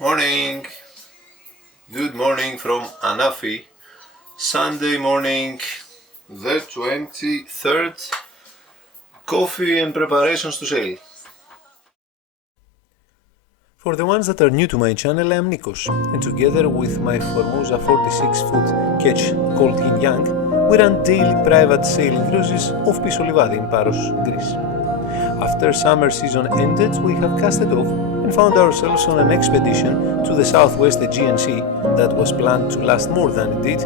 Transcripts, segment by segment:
Morning! Good morning from Anafi, Sunday morning, the 23rd. Coffee and preparations to sail. For the ones that are new to my channel, I am Nikos, and together with my Formosa 46-foot ketch called Yin Yang, we run daily private sailing cruises off Pisolivadi in Paros, Greece. After summer season ended, we have casted off and found ourselves on an expedition to the Southwest Aegean Sea that was planned to last more than it did,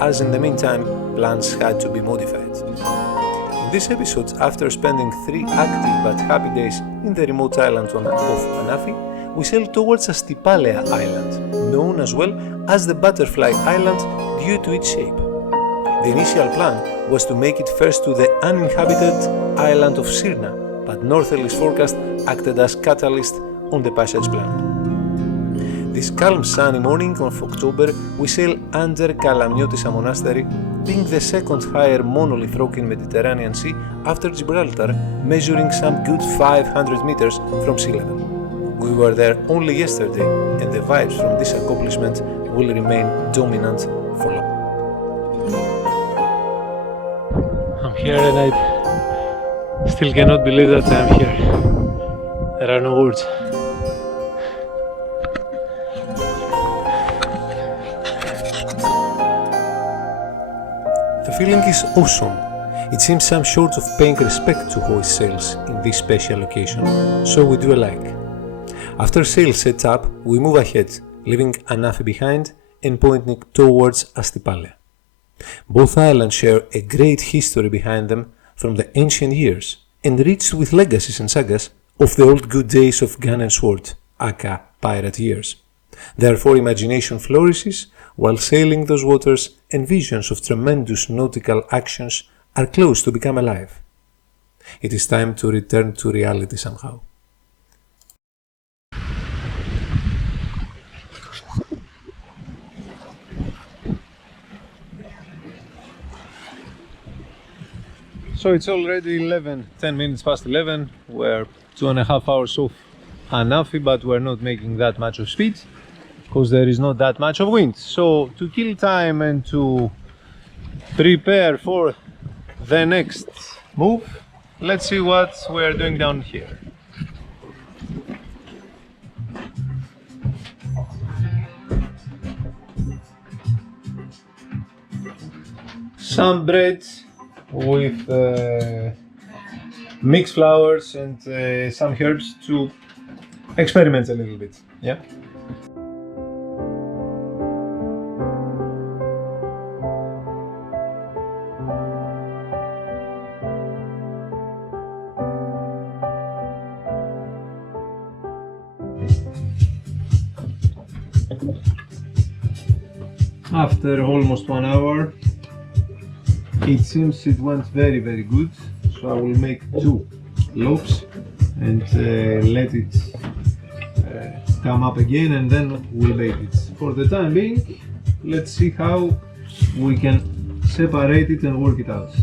as in the meantime plans had to be modified. In this episode, after spending 3 active but happy days in the remote island of Anafi, we sail towards Astypalaia Island, known as well as the Butterfly Island due to its shape. The initial plan was to make it first to the uninhabited island of Sirna, but northerly's forecast acted as catalyst on the passage plan. This calm sunny morning of October, we sail under Kalamniotissa Monastery, being the second higher monolith rock in Mediterranean Sea after Gibraltar, measuring some good 500 meters from sea level. We were there only yesterday, and the vibes from this accomplishment will remain dominant for long. I'm here and I still cannot believe that I'm here. There are no words. The feeling is awesome. It seems some sort of paying respect to hoist sails in this special occasion, so we do alike. After sail set up, we move ahead, leaving Anafi behind and pointing towards Astypalaia. Both islands share a great history behind them from the ancient years and rich with legacies and sagas of the old good days of gun and sword, aka pirate years. Therefore, imagination flourishes while sailing those waters, and visions of tremendous nautical actions are close to become alive. It is time to return to reality somehow. So it's already 10 minutes past 11. We're 2.5 hours off Anafi, but we're not making that much of speed because there is not that much of wind. So to kill time and to prepare for the next move, let's see what we're doing down here. Some bread with mixed flours and some herbs to experiment a little bit. Yeah. After almost 1 hour, it seems it went very good, so I will make 2 loaves and let it come up again, and then we'll bake it. For the time being, let's see how we can separate it and work it out.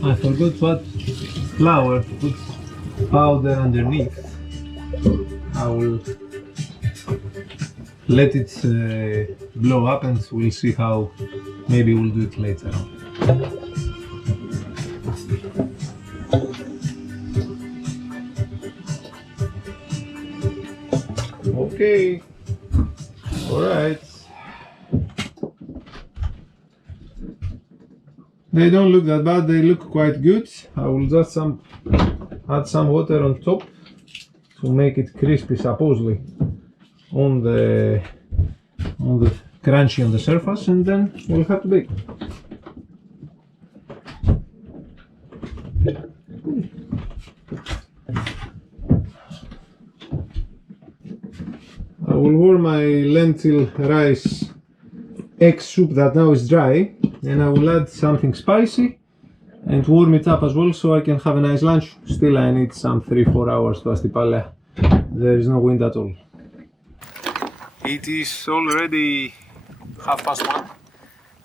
I forgot what flour to put powder underneath. I will let it blow up and we'll see how. Maybe we'll do it later on. Okay, alright. They don't look that bad, they look quite good. I will just add some water on top to make it crispy, supposedly on the crunchy on the surface, and then we'll have to bake. I will warm my lentil rice egg soup that now is dry, and I will add something spicy and warm it up as well so I can have a nice lunch. Still I need some 3-4 hours to Astypalaia. There is no wind at all. It is already 1:30.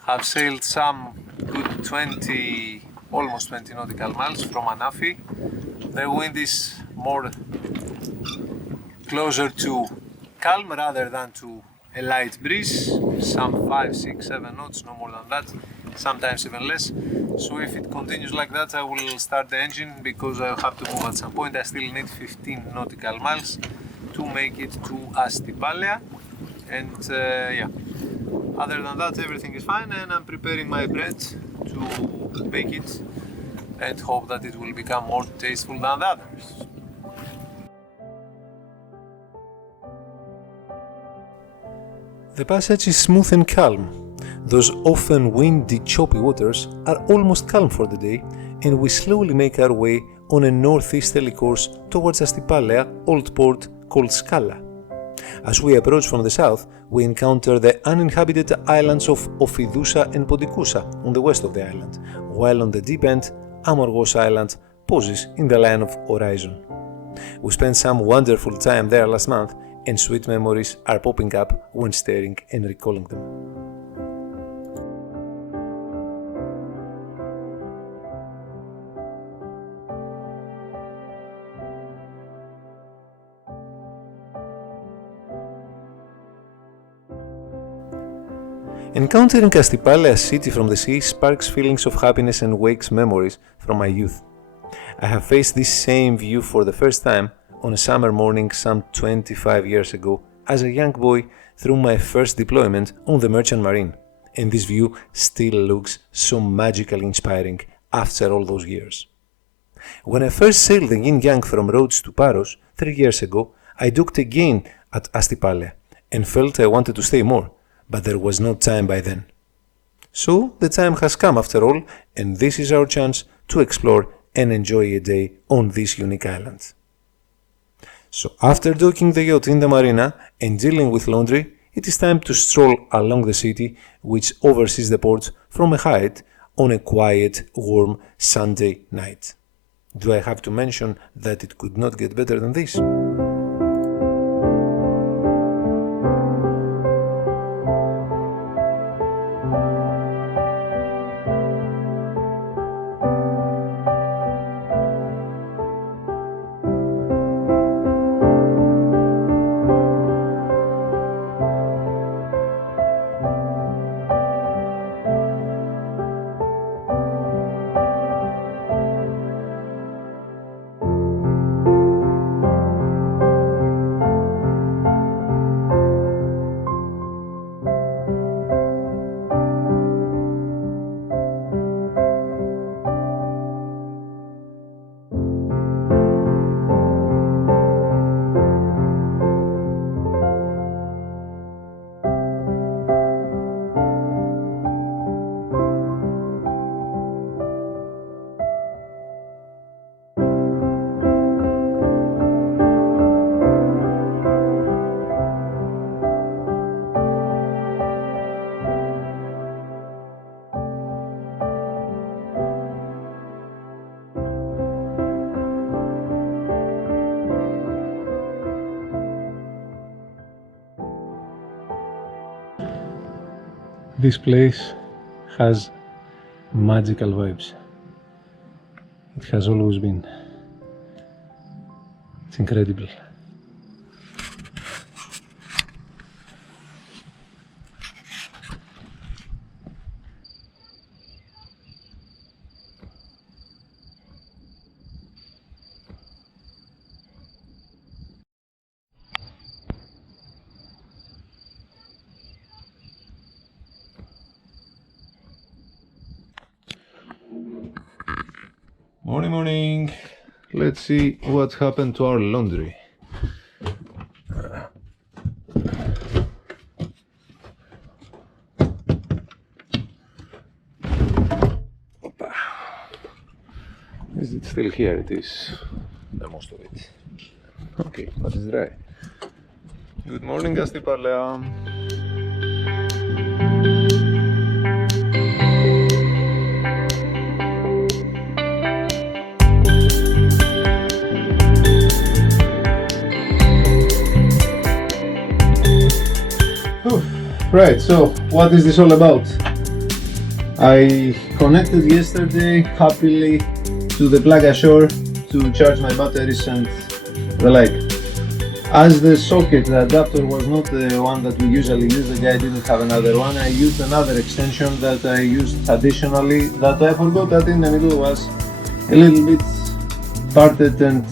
I've sailed some good 20, almost 20 nautical miles from Anafi. The wind is more closer to calm rather than to a light breeze, some 5, 6, 7 knots, no more than that, sometimes even less. So if it continues like that, I will start the engine because I have to move at some point. I still need 15 nautical miles to make it to Astypalaia, and yeah, other than that everything is fine, and I'm preparing my bread to bake it and hope that it will become more tasteful than the others. The passage is smooth and calm. Those often windy, choppy waters are almost calm for the day, and we slowly make our way on a northeasterly course towards Astypalaia old port called Skala. As we approach from the south, we encounter the uninhabited islands of Ophidousa and Podikousa on the west of the island, while on the deep end, Amorgos Island poses in the line of horizon. We spent some wonderful time there last month, and sweet memories are popping up when staring and recalling them. Encountering Astypalaia city from the sea sparks feelings of happiness and wakes memories from my youth. I have faced this same view for the first time on a summer morning some 25 years ago as a young boy through my first deployment on the Merchant Marine, and this view still looks so magically inspiring after all those years. When I first sailed the Yin Yang from Rhodes to Paros 3 years ago, I docked again at Astypalaia and felt I wanted to stay more, but there was no time by then. So the time has come after all, and this is our chance to explore and enjoy a day on this unique island. So after docking the yacht in the marina and dealing with laundry, it is time to stroll along the city, which oversees the port from a height on a quiet, warm Sunday night. Do I have to mention that it could not get better than this? This place has magical vibes. It has always been. It's incredible. Morning. Let's see what happened to our laundry. Is it still here? It is. Most of it. Okay, but it's dry. Good morning, Astypalaia. Right, so what is this all about? I connected yesterday happily to the plug ashore to charge my batteries and the like. As the socket, the adapter was not the one that we usually use, the guy didn't have another one, I used another extension that I used additionally that I forgot that in the middle was a little bit parted and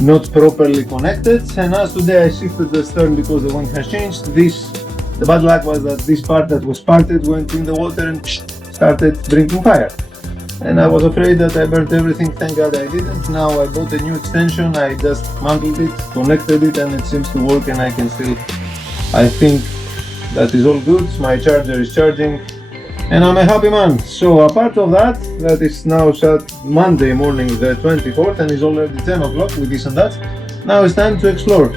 not properly connected, and as today I shifted the stern because the wind has changed, the bad luck was that this part that was parted went in the water and started drinking fire. And I was afraid that I burnt everything, thank God I didn't. Now I bought a new extension, I just mounted it, connected it, and it seems to work, and I can still, I think that is all good. My charger is charging and I'm a happy man. So apart of that, that is now Monday morning the 24th and it's already 10 o'clock with this and that. Now it's time to explore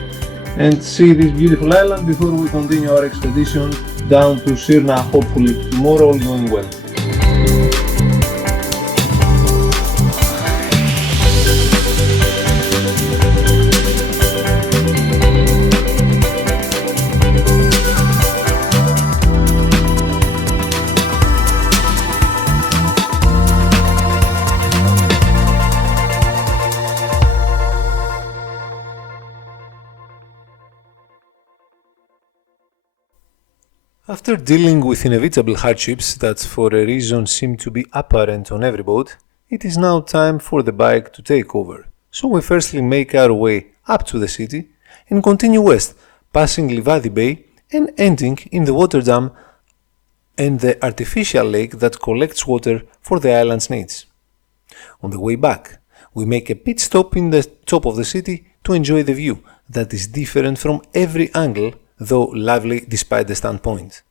and see this beautiful island before we continue our expedition down to Smyrna, hopefully tomorrow, all going well. After dealing with inevitable hardships that for a reason seem to be apparent on every boat, it is now time for the bike to take over. So we firstly make our way up to the city and continue west, passing Livadi Bay and ending in the water dam and the artificial lake that collects water for the island's needs. On the way back, we make a pit stop in the top of the city to enjoy the view that is different from every angle, though lovely despite the standpoint.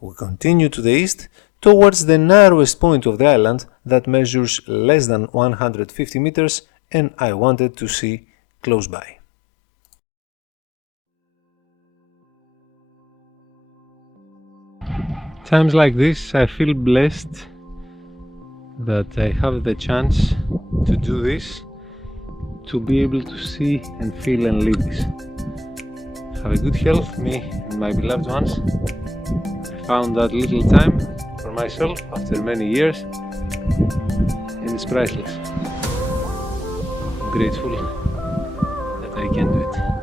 We continue to the east towards the narrowest point of the island that measures less than 150 meters and I wanted to see close by. Times like this I feel blessed that I have the chance to do this, to be able to see and feel and live this. Have a good health, me and my beloved ones. I found that little time for myself after many years and it's priceless. I'm grateful that I can do it.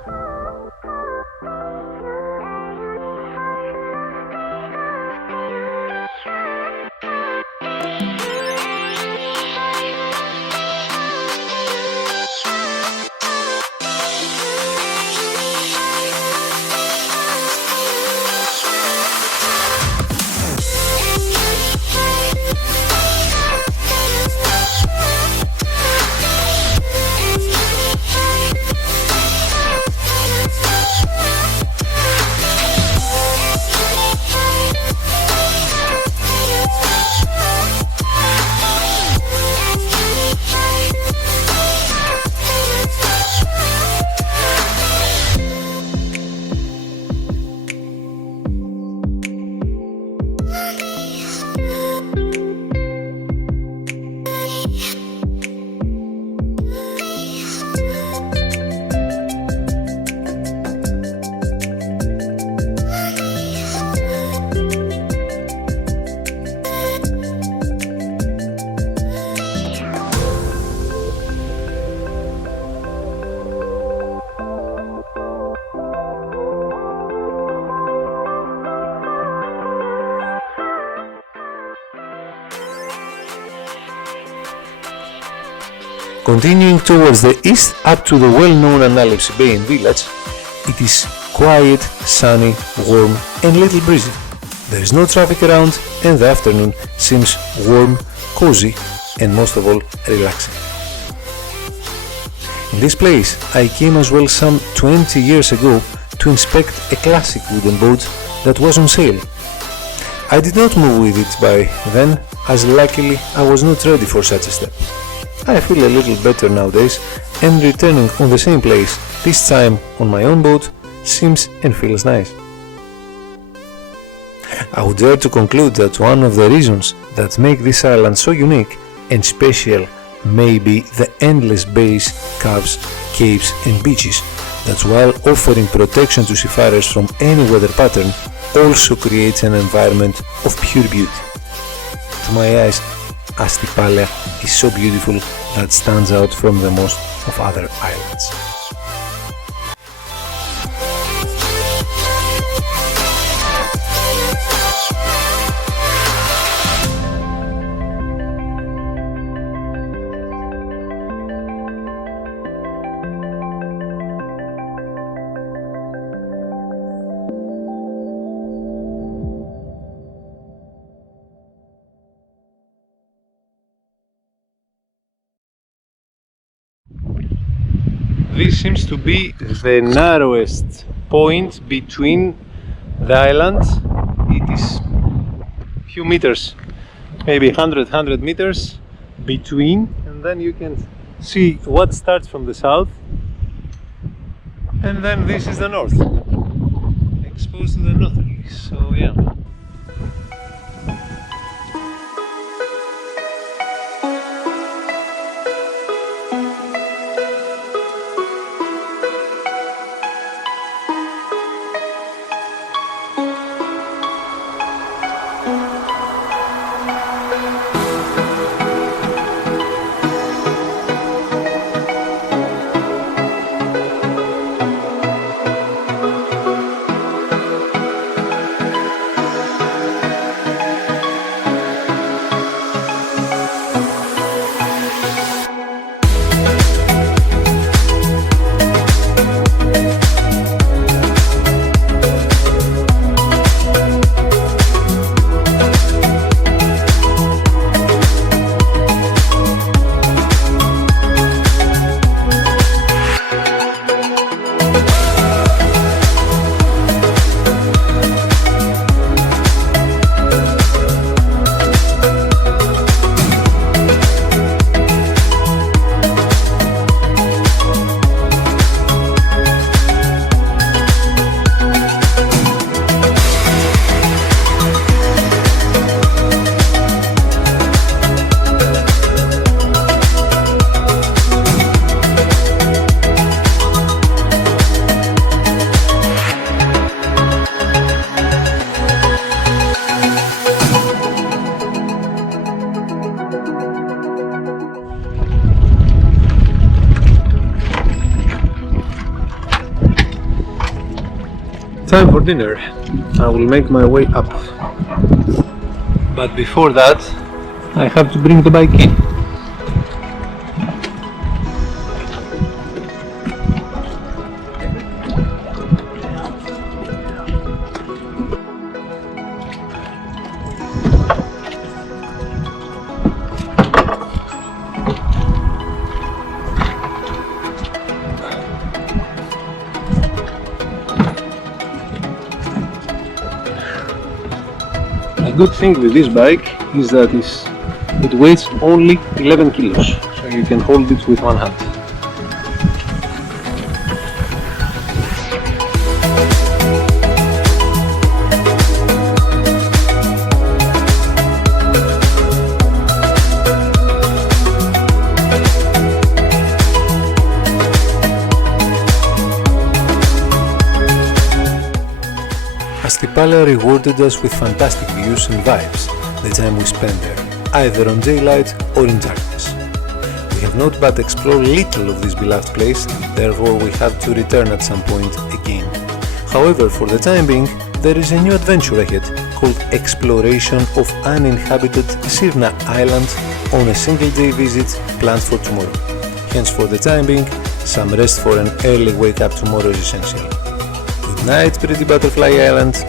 Continuing towards the east up to the well-known Anafi Bay and village, it is quiet, sunny, warm and little breezy. There is no traffic around and the afternoon seems warm, cozy and most of all relaxing. In this place I came as well some 20 years ago to inspect a classic wooden boat that was on sale. I did not move with it by then, as luckily I was not ready for such a step. I feel a little better nowadays and returning on the same place, this time on my own boat, seems and feels nice. I would dare to conclude that one of the reasons that make this island so unique and special may be the endless bays, caves, caves and beaches that while offering protection to seafarers from any weather pattern, also creates an environment of pure beauty. To my eyes, Astypalaia is so beautiful that stands out from the most of other islands. This seems to be the narrowest point between the islands. It is a few meters, maybe 100 meters between, and then you can see what starts from the south, and then this is the north, exposed to the northerly. So yeah. Time for dinner. I will make my way up, but before that I have to bring the bike in. A good thing with this bike is that it weighs only 11 kilos, so you can hold it with one hand. Astypalaia rewarded us with fantastic views and vibes the time we spent there, either on daylight or in darkness. We have not but explored little of this beloved place, therefore we have to return at some point again. However, for the time being, there is a new adventure ahead called Exploration of Uninhabited Sirna Island on a single day visit planned for tomorrow. Hence, for the time being, some rest for an early wake up tomorrow is essential. Good night, pretty Butterfly Island.